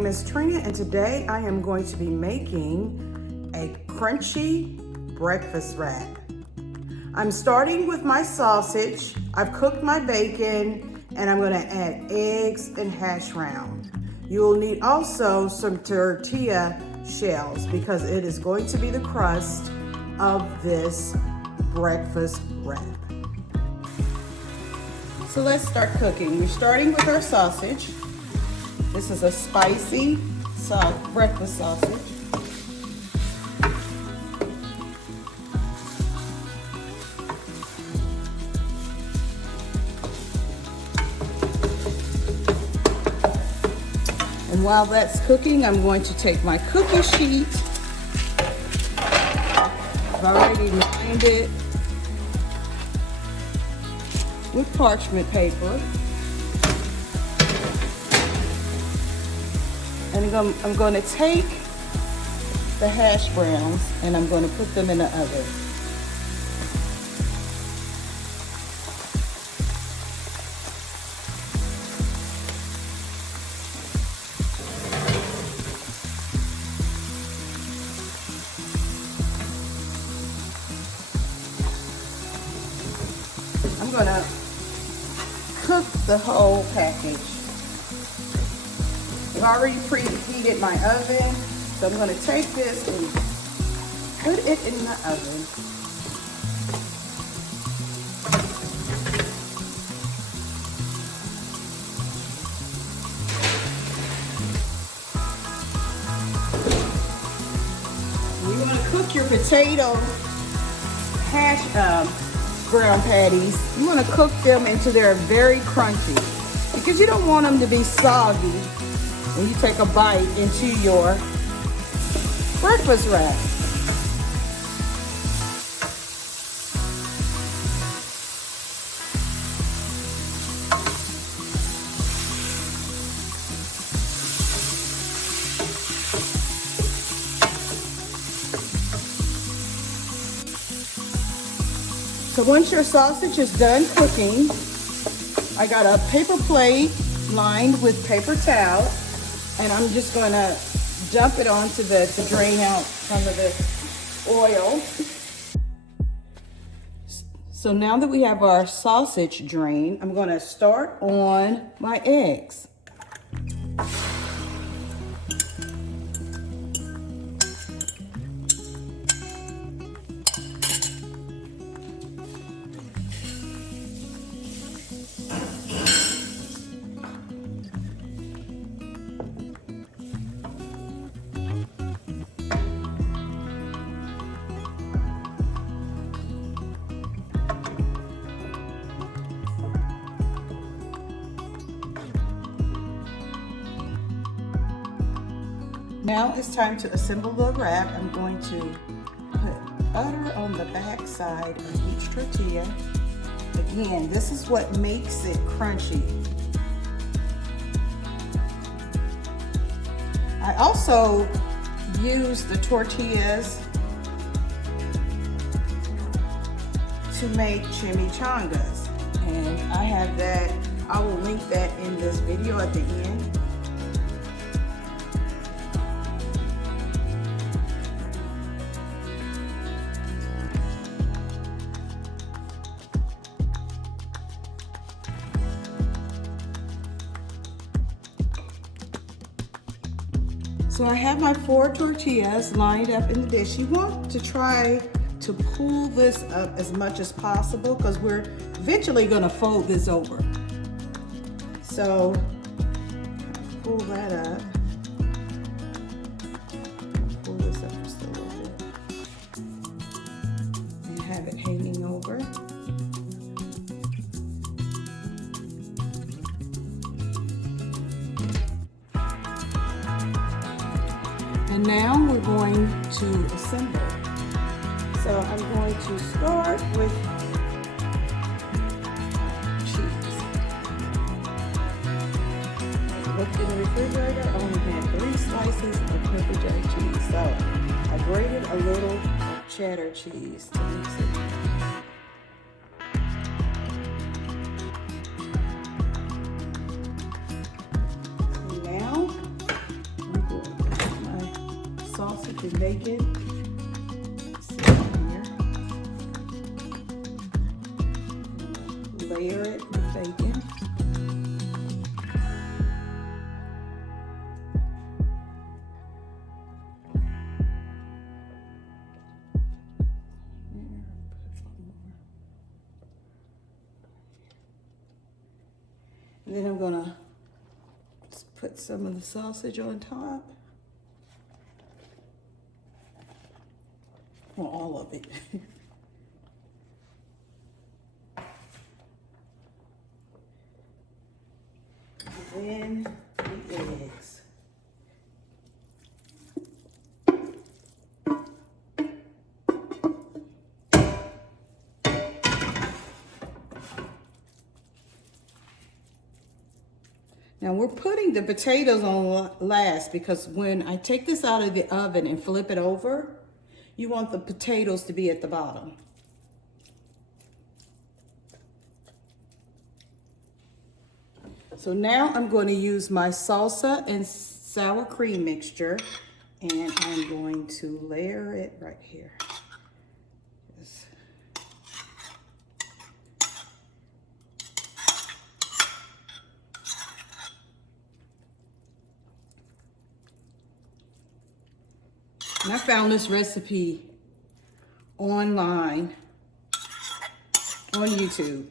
name is Trina, and today I am going to be making a crunchy breakfast wrap. I'm starting with my sausage. I've cooked my bacon, and I'm going to add eggs and hash brown. You will need also some tortilla shells because it is going to be the crust of this breakfast wrap. So let's start cooking. We're starting with our sausage. This is a spicy breakfast sausage. And while that's cooking, I'm going to take my cookie sheet. I've already lined it with parchment paper. And I'm going to take the hash browns and I'm going to put them in the oven. I'm going to cook the whole package. I've already preheated my oven, so I'm going to take this and put it in the oven. You want to cook your potato hash brown patties. You want to cook them until they're very crunchy because you don't want them to be soggy when you take a bite into your breakfast wrap. So once your sausage is done cooking, I got a paper plate lined with paper towel, and I'm just going to dump it onto to drain out some of the oil. So now that we have our sausage drained, I'm going to start on my eggs. Now it's time to assemble the wrap. I'm going to put butter on the back side of each tortilla. Again, this is what makes it crunchy. I also use the tortillas to make chimichangas, and I have that. I will link that in this video at the end. So I have my 4 tortillas lined up in the dish. You want to try to pull this up as much as possible because we're eventually going to fold this over. So pull that up. Pull this up just a little bit and have it hanging over. And now we're going to assemble. So I'm going to start with cheese. I looked in the refrigerator, I only had 3 slices of pepper jack cheese. So I grated a little cheddar cheese to mix it. sausage and bacon. Sit here. Layer it with bacon. And then I'm gonna put some of the sausage on top. Well, all of it. And then the eggs. Now we're putting the potatoes on last because when I take this out of the oven and flip it over, you want the potatoes to be at the bottom. So now I'm going to use my salsa and sour cream mixture, and I'm going to layer it right here. Just and I found this recipe online on YouTube.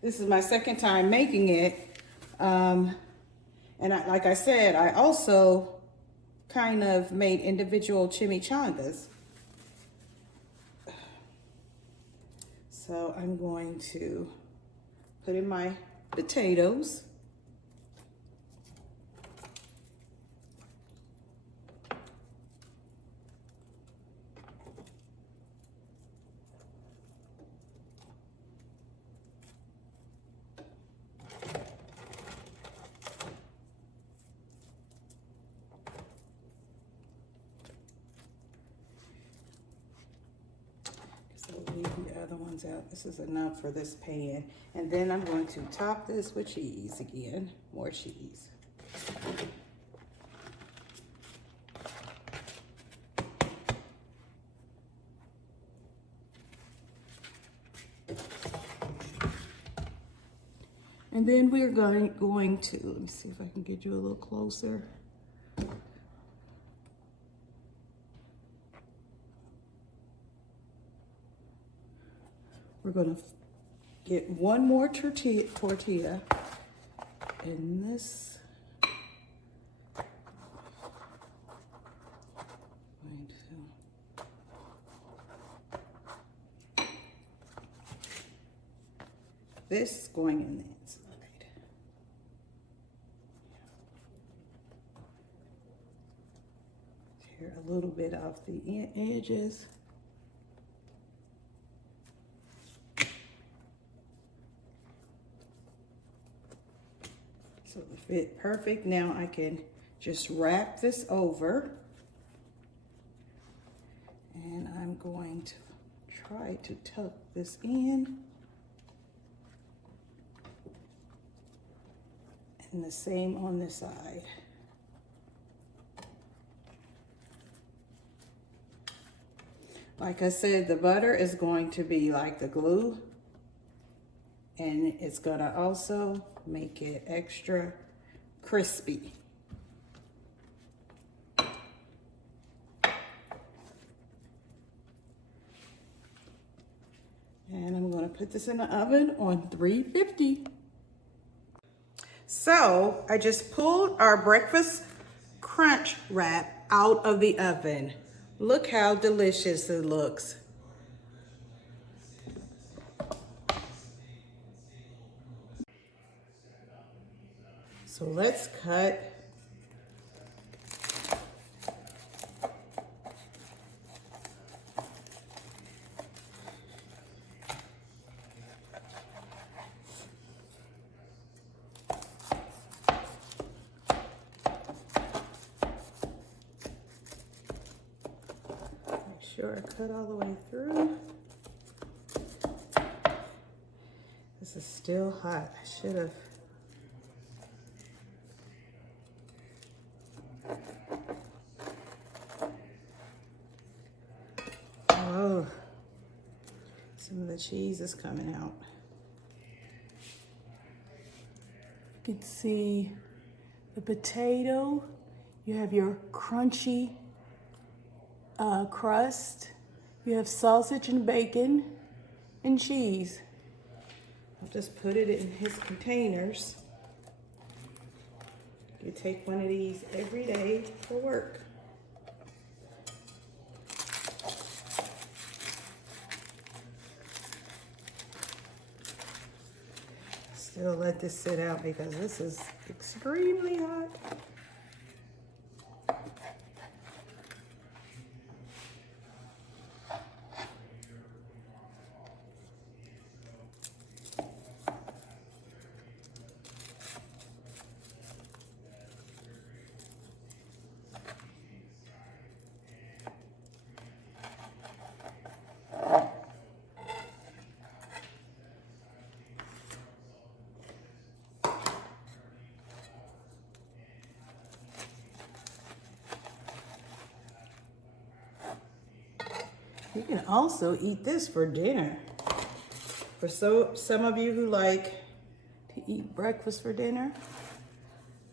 This is my second time making it. And like I said, I also kind of made individual chimichangas. So I'm going to put in my potatoes. So leave the other ones out. This is enough for this pan. And then I'm going to top this with cheese again, more cheese. And then we're going to, let me see if I can get you a little closer. We're going to get one more tortilla in this. This is going in the inside. Tear a little bit off the edges. So it fit perfect. Now I can just wrap this over. And I'm going to try to tuck this in. And the same on this side. Like I said, the butter is going to be like the glue, and it's gonna also make it extra crispy. And I'm gonna put this in the oven on 350. So I just pulled our breakfast crunch wrap out of the oven. Look how delicious it looks. So let's cut. Sure, I cut all the way through. This is still hot. I should have. the cheese is coming out. You can see the potato. You have your crunchy crust. You have sausage and bacon and cheese. I'll just put it in his containers. You take one of these every day for work. Still let this sit out because this is extremely hot. You can also eat this for dinner. For some of you who like to eat breakfast for dinner,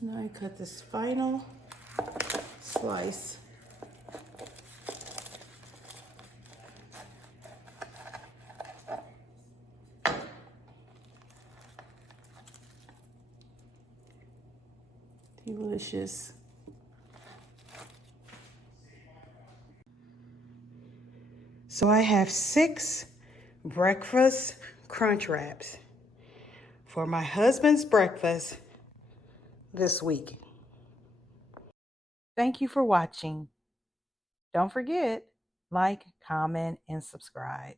now I cut this final slice. Delicious. So I have 6 breakfast crunch wraps for my husband's breakfast this week. Thank you for watching. Don't forget, like, comment, and subscribe.